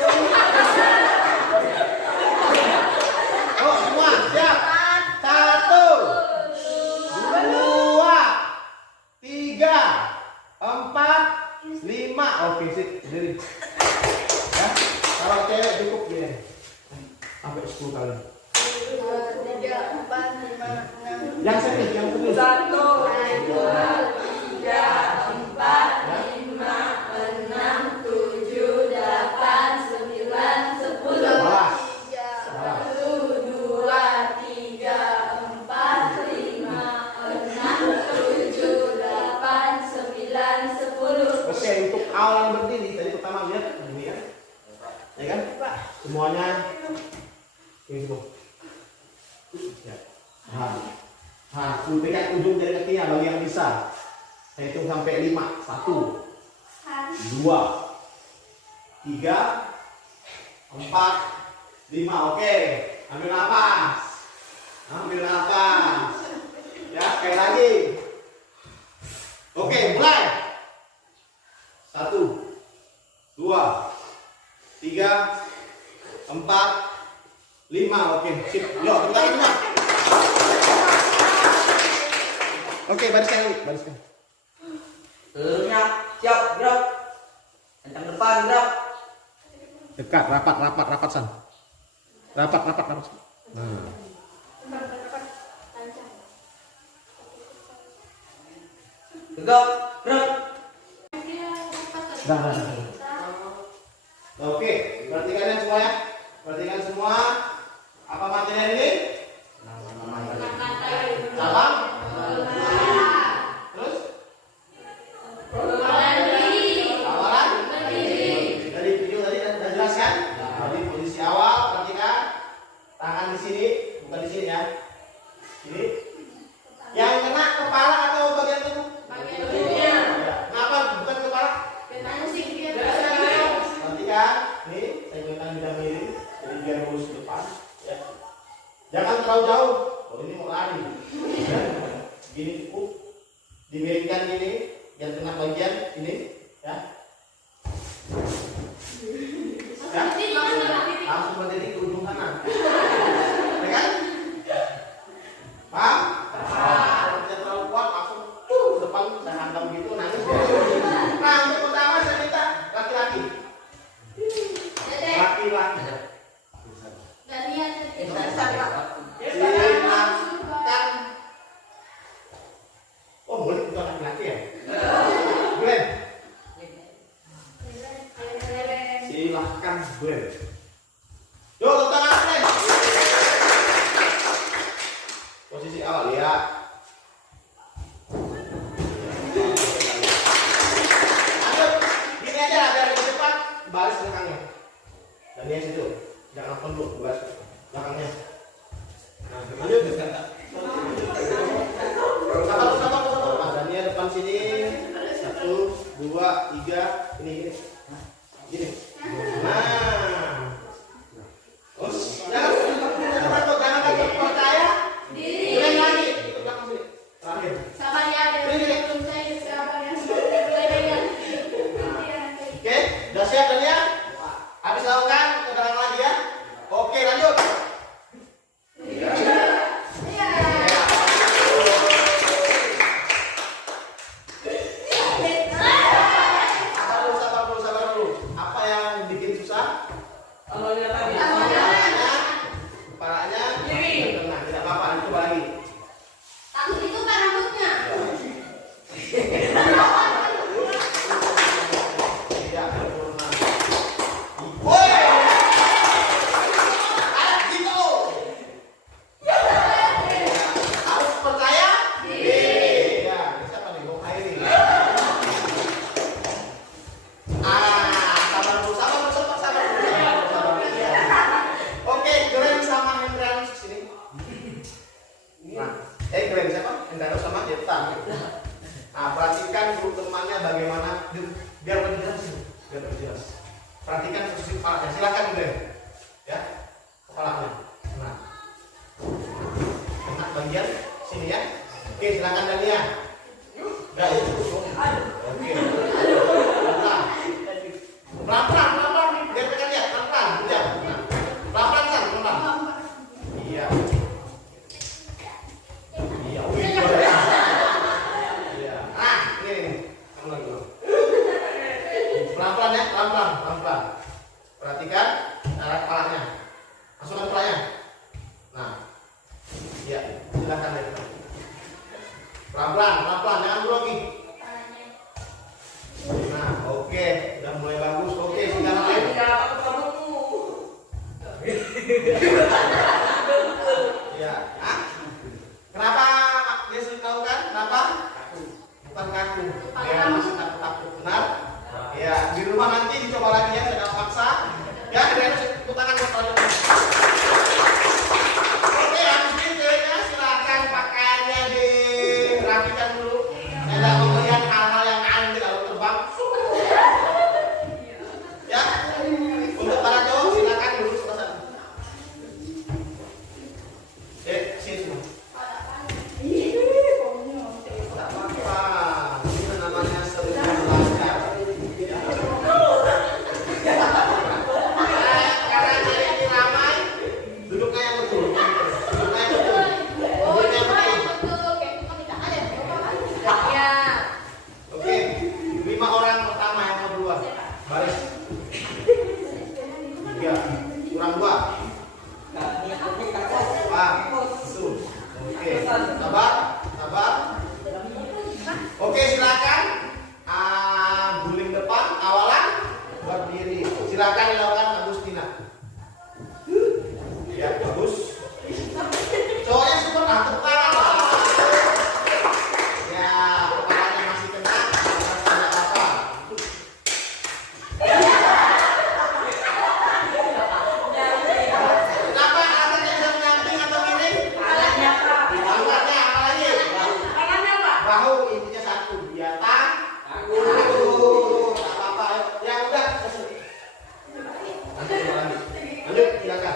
Oh, semua siap. 1, 2, 3, 4, 5. Oke, sip. Jadi. Ya. Kalau cewek cukup ya. Sampai 10 kali. 2, 3, 4, 5, 6. Yang serius, yang serius. 1, 2, 3, 4, 5, 6, 7, 8, 9, 10. Balas. 1, 2, 3, 4, 5, 6, 7, 8, 9, 10. Oke, untuk awal yang berdiri tadi pertama lihat ini ya. Ya kan? Semuanya ini semua. Ya. Pegang ujung jari kakinya bagi yang bisa. Saya hitung sampai 5. 1, 2, 3, 4, 5. Oke, ambil nafas. Ya, sekali lagi. Oke, mulai. 1, 2, 3, 4, 5. Oke, sip. Yuk, kita lagi. Oke, bariskan. Seluruhnya siap, gerak. Kencang depan, gerak. Dekat, rapat San. Rapat. Nah. Tegak, gerak. Dah. Oke, perhatikan semua ya. Perhatikan semua. Apa materi ini? Cabang. Terus? Awalan. Dari video tadi sudah jelaskan. Tadi posisi awal, perhatikan Ini cukup. Dimiringkan ini biar kena bagian ini, ya. Ya. Langsung berdiri ke ujung kanan. Ya kan? Paham? Kalau tidak terlalu kuat langsung depan saya hantam gitu nangis. Nah, untuk pertama saya minta laki-laki. Laki-laki. Silakan. Oh, boleh itu laki-laki ya? Glenn. Silahkan Glenn. Yuk, tepuk tangan Glenn. Posisi awal ya. Ayo, gini aja dari depan, baris belakangnya. Dan dia situ, jangan penduk, baris belakangnya. Nah, lanjut. Sabar. Dan dia depan sini. 1, 2, 3. Ini. Gini. Nah. Terus, jangan takut percaya. Ulang lagi. Itu belakang sini. Terakhir. Oke, udah siap dan ya? Habis lakukan, keterangan lagi ya. Oke, lanjut. Sabar dulu. Apa yang bikin susah? Kepalanya, tenang, tidak apa-apa. Coba lagi. Tidak sempurna. Woi! Gitu. Harus percaya diri. Ya, ini siapa nih? Bung Hairi. Sabar dulu. Oke, Glenn sama Hendrianus sini. Nah, Glenn siapa? Hendrianus sama Jeptan. Nah, perhatikan dulu temannya bagaimana biar lebih jelas. Perhatikan posisi kepalanya. Silakan Glenn. Ya, kepalanya. Nah, kena bagian sini ya. Oke, silakan Dania. Udah ya. Oke. Pelan-pelan. Biar mereka lihat. Pelan-pelan. Hujan. Pelan-pelan kan? Pelan-pelan. Iya. Wih. Iya. Nah, ini. Kamu lagi. Pelan-pelan ya. Pelan-pelan. Perhatikan arah kepalanya. Masukkan kepalanya. Nah. Iya. Silakan lihat. Pelan-pelan. Jangan grogi. Nah, oke. Udah mulai bagus. Oke, sekarang lain. Ya. Kenapa dia sulit melakukan? Kenapa? Bukan kaku. Ya, masih takut. Benar? Ya, di rumah nanti dicoba lagi ya, jangan paksa. Ya, kalian tepuk tangan buat kalian. Oke, habis ini ceweknya silakan pakaiannya dirapikan dulu. Tidak melihat hal-hal yang aneh kalau terbang. Ya, untuk para cowok silakan dulu sebelah sana. Sini semua. Tak apa-apa. Ini namanya sering belajar. Karena ini ramai, duduknya yang betul. Oke, 5 orang pertama yang kedua. Baris. 3, kurang 2. Tuh. Oke, sabar. Oke, silakan. Guling depan, awalan berdiri. Silakan dilakukan Agustina. Ya, bagus. Cowoknya super tepuk tangan lah. Ya, kepalanya masih kena, tidak apa-apa. Kenapa alatnya bisa menyamping atau miring? Alatnya apa lagi? Bahu intinya satu, di atas. Tak apa-apa. Ya udah. Lanjut, silakan.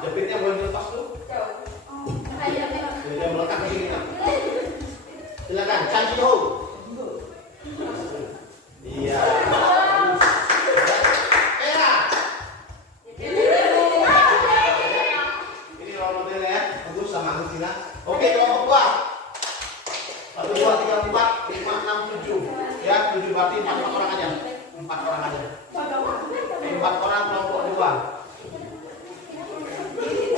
Jepitnya boleh dilepas tuh. Jepitnya Silakan, Chan Ji Ho. Iya. Era. Ini role model ya, bagus sama Agustina. Oke, kelompok dua. 1, 2, 3, 4, 5, 6, 7. Ya, 7 berarti 4 orang aja. 4 orang aja. 4 orang kelompok dua.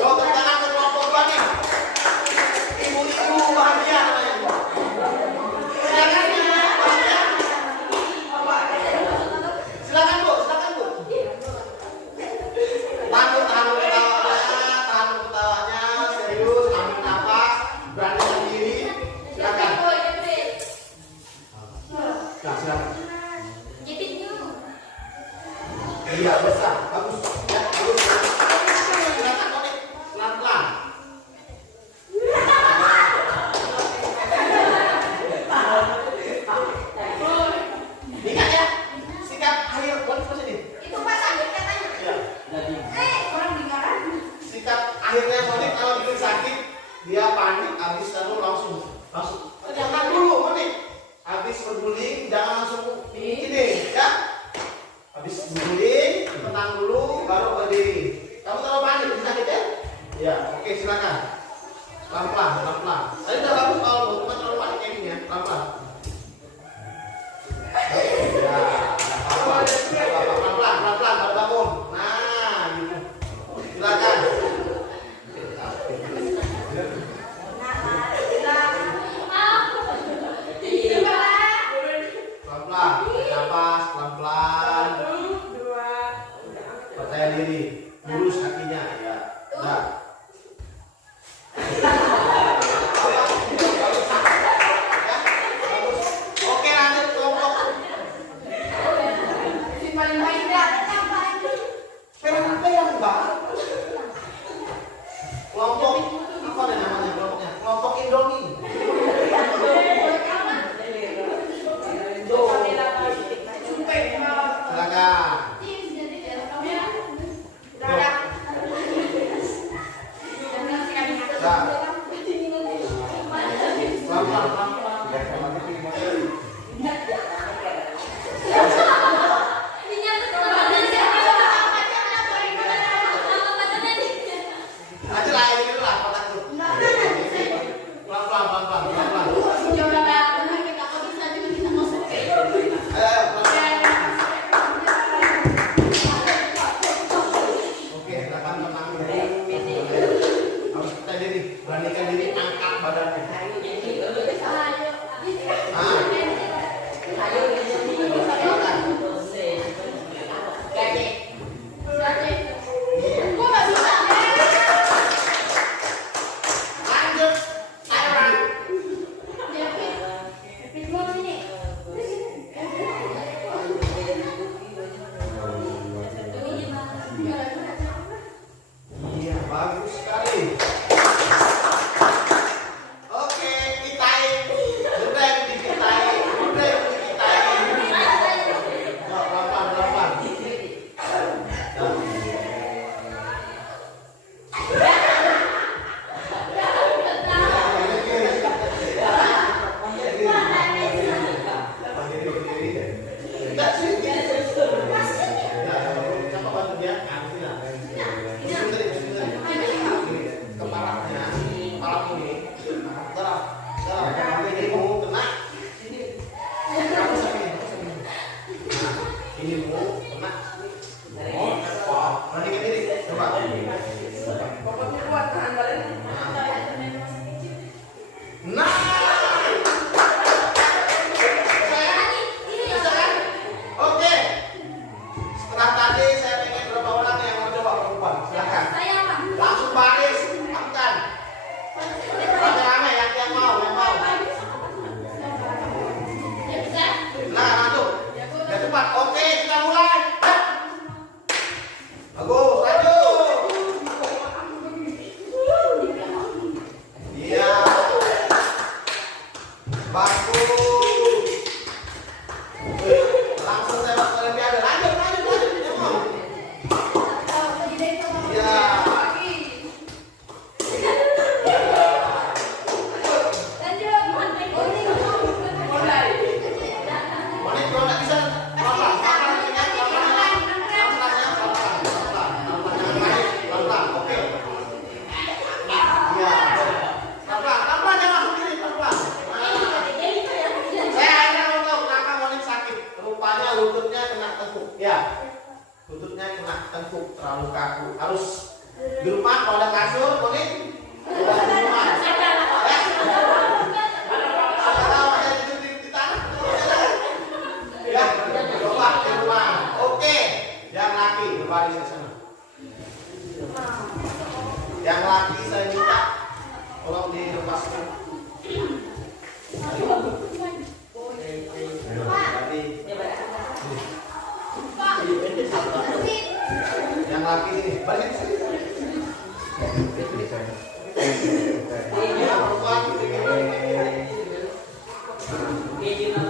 Kalau tangan ke kelompok dua nih. Ibu-ibu bahagia namanya. Silakan Bu, bahagia. Silakan Bu, silakan Bu. Tahan ketawanya, serius, ambil nafas, beranikan diri. Silakan. Nah, silakan. Iya, besar, bagus. Ya, bagus. Silakan Tony, pelan-pelan. Ingat ya, sikap akhir Tony seperti ini. Iya. Sikap akhirnya Tony kalau bikin sakit, dia panik, habis lalu langsung. Jangan dulu, Tony. Habis berguling, jangan langsung ini, ya. Habis berguling, tenang dulu, baru berdiri. Kamu terlalu panik, bisa sakit ya? Ya, oke silakan. Pelan-pelan. Tadi udah bagus kalau cuma terlalu panik kayak gini ya, pelan-pelan. Ya, pelan-pelan, baru bangun. Nah, gitu. Silakan. Pelan-pelan, napas, pelan-pelan. Percaya diri, lurus kakinya ya. Nah. Oke, lanjut kelompok. Pelan-pelan, Mbak. Kelompok apa nih namanya kelompoknya? Kelompok Indomie. Silakan. Aja lah ini dulu lah kotak dulu. Pelan-pelan. Oke, silakan tenang dulu. Harus percaya diri, beranikan diri, angkat badannya. Lanjut, Iron. Iya, bagus sekali. Oke, kitain. Gedeng dikitain. Ya, pelan-pelan. Enggak sih. Coba bantu dia. Kepalanya, kepala ini. Darah. Ini mau kena. Ini mau kena. Beranikan diri. Coba. Nah. Oke. Setelah tadi saya pengen berapa orang yang mau coba perempuan. Silakan. Langsung baris, lakukan. Rame-rame yang mau. lepas. Yang laki ini balik sini.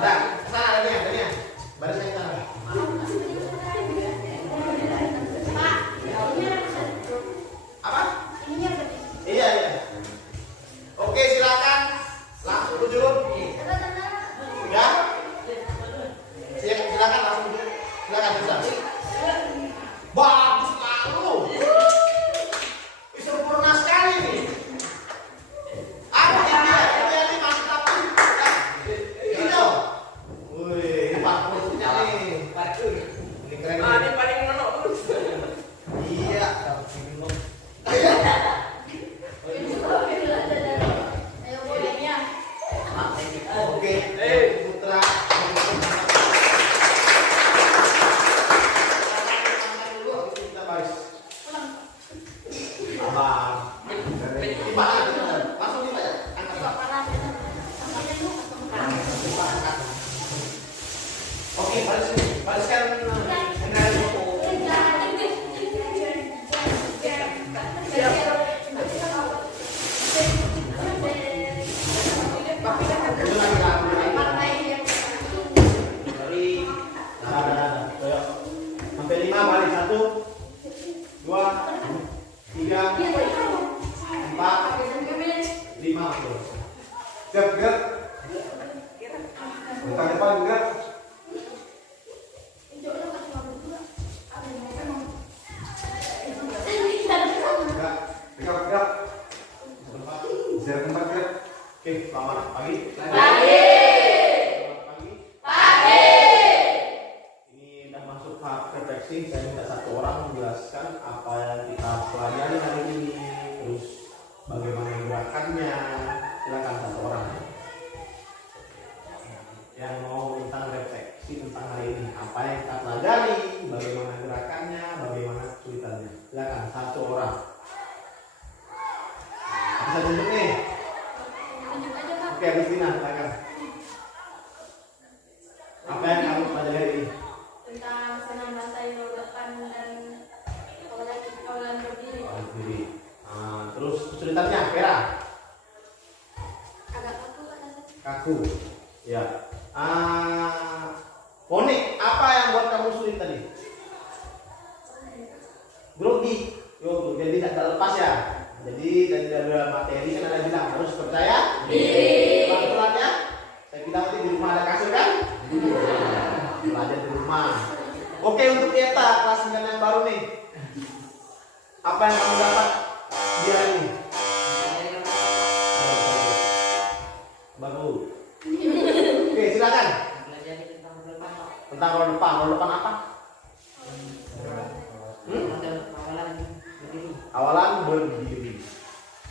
Nah, sana adanya. Baris yang sana. Apa? Iya. Oke, silakan langsung duduk. Ya. Silakan langsung duduk. Silakan bisa. Bagus lalu. Sempurna sekali nih. Apa ini mantap. Gitu. Wih, parkurnya nih. Ini keren. Ini paling menok. Iya. Oke, Putra. Kita baris. Langsung di mana? Oke, bariskan sampai 5 balik 1 2 3 4 5 Siap gerak. Depan depan gerak. Gerak. Gerak tempat gerak. Oke, selamat pagi. Ini udah masuk tahap refleksi. Saya minta satu orang menjelaskan apa yang kita pelajari hari ini, terus bagaimana gerakannya. Silakan satu orang yang mau tentang refleksi tentang hari ini, apa yang kita pelajari, bagaimana gerakannya, bagaimana kesulitannya. Silakan satu orang. Bisa tunjuk nih. Oke, Agustina, silakan. Apa yang kamu pelajari hari ini? Tentang senam lantai roda depan dan awalan berdiri. Terus kesulitannya, Vera? Agak Kaku. Ya. Monik, apa yang buat kamu sulit tadi? Grogi. Yo, jadi tidak lepas ya. Jadi dari dalam materi kan ada bilang harus percaya diri. Pelan-pelannya, saya bilang nanti di rumah ada kasur kan? Belajar di rumah. Oke, untuk Eta kelas 9 yang baru nih. Apa yang kamu dapat di hari ini? Bagus. Oke, silakan. Belajar tentang depan. Tentang roda depan. Roda depan apa? Awalan berdiri.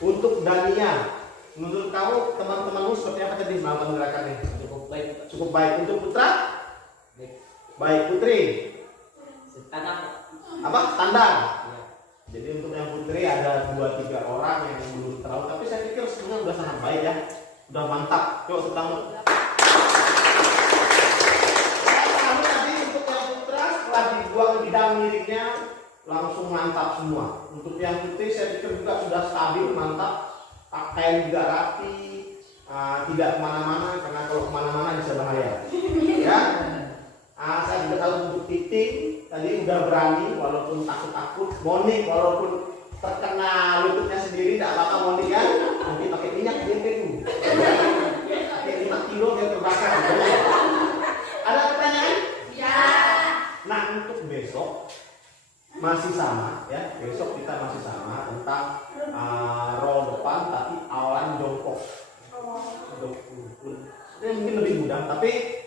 Untuk Dania, menurut kamu teman-temanmu seperti apa tadi melakukan gerakan ini? Cukup baik. Cukup baik. Untuk Putra? Baik. Baik. Putri? Tanam. Apa? Standar. Jadi untuk yang Putri ada 2-3 orang yang belum tahu, tapi saya pikir semuanya sudah sangat baik ya, sudah mantap. Coba tentang kamu tadi untuk yang Putra setelah dibuang bidang miliknya langsung mantap semua. Untuk yang Putri saya pikir juga sudah stabil, mantap, pakaian juga rapi, tidak kemana-mana karena kalau kemana-mana bisa bahaya. Ya. Saya juga tahu untuk Titik tadi udah berani walaupun takut-takut. Monik walaupun terkena lututnya sendiri tidak apa-apa Monik kan. Nanti pakai minyak dia itu. Pakai 5 kilo dia terbakar. Ada pertanyaan? Ya. Nah untuk besok masih sama ya. Besok kita masih sama tentang roll depan tapi awalan jongkok. Ini mungkin lebih mudah tapi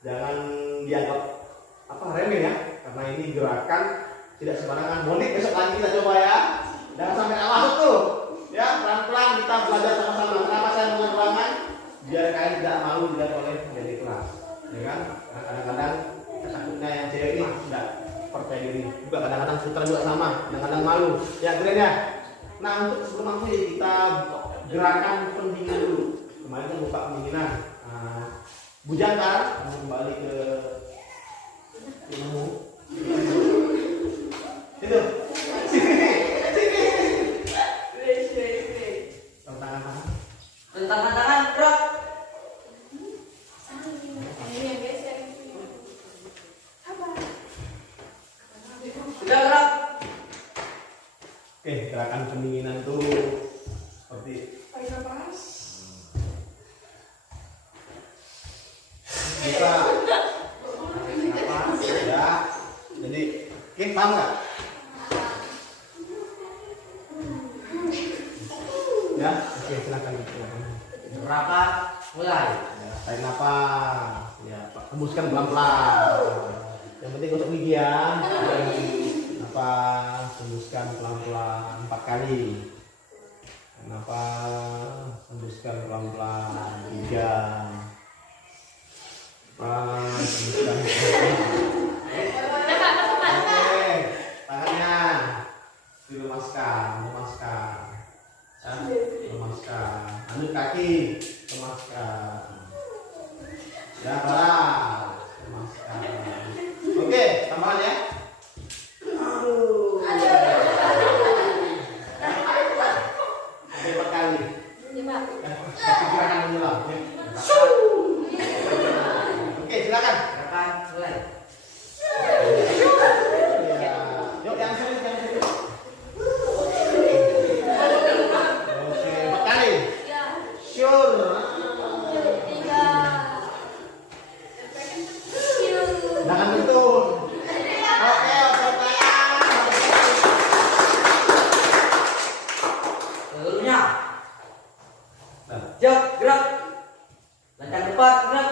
jangan dianggap remeh ya, karena ini gerakan tidak sembarangan. Monik besok lagi kita coba ya, jangan sampai masuk tuh ya, pelan-pelan kita belajar sama-sama. Kenapa saya mengulangi? Biar kalian tidak malu dilihat oleh jadi kelas, ya kan? Karena kadang-kadang takutnya yang cewek ini tidak percaya diri, juga kadang-kadang Putra juga sama, kadang-kadang malu. Ya keren ya. Nah untuk sebelum akhir kita gerakan pendingin dulu. Kemarin kan buka pendinginan. Bujang kan, kamu kembali ke ilmu. Itu. Wait. Tangan-tangan. Tangan-tangan gerak. Ini yang geser. Apa? Sudah gerak. Oke, gerakan pendinginan tuh seperti Tarik nafas. bisa apa ya. Jadi, oke, paham nggak? Ya, oke, silakan. Berapa? Mulai. Ya, tarik nafas. Ya, Pak. Hembuskan pelan-pelan. Yang penting untuk gigi ya. Nafas, hembuskan pelan-pelan 4 kali. Nafas, hembuskan pelan-pelan 3. Nafas, hembuskan pelan-pelan. Oke, tangannya dilemaskan, lemaskan. Ya, lemaskan. Lanjut kaki, lemaskan. Ya, balas, lemaskan. Oke, tambahan ya. Aduh. Oke, 4 kali. Ya, satu gerakan menyelam. Ya. Oke, silakan. Gerakan mulai. Ya. Yuk, yang serius, yang serius. Oke, 4 kali. Sure. Jangan betul. Oke, Seluruhnya. Nah, Siap, gerak. Lancang depan, gerak.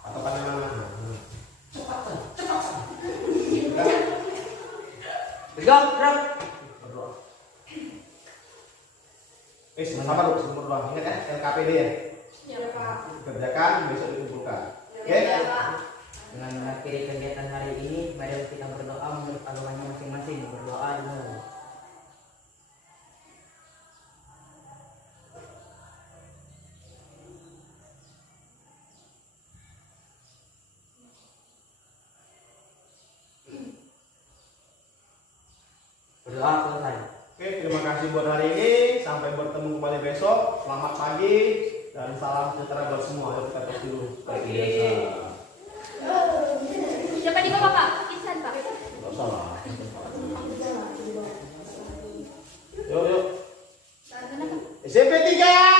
atau pada mana? Tegak, gerak. Berdoa. Sama-sama dulu sebelum berdoa. Ingat ya, LKPD ya. Ya, Pak. Kerjakan, besok dikumpulkan. Oke? Dengan mengakhiri kegiatan hari ini, mari kita berdoa menurut agamanya masing-masing. Berdoa dulu. Berdoa selesai. Oke, terima kasih buat hari ini. Sampai bertemu kembali besok. Selamat pagi dan salam sejahtera buat semua. Ayo kita tes dulu. Seperti biasa. Siapa di bawah Pak? Insan Pak. Nggak salah. Yuk, yuk. SMP 3.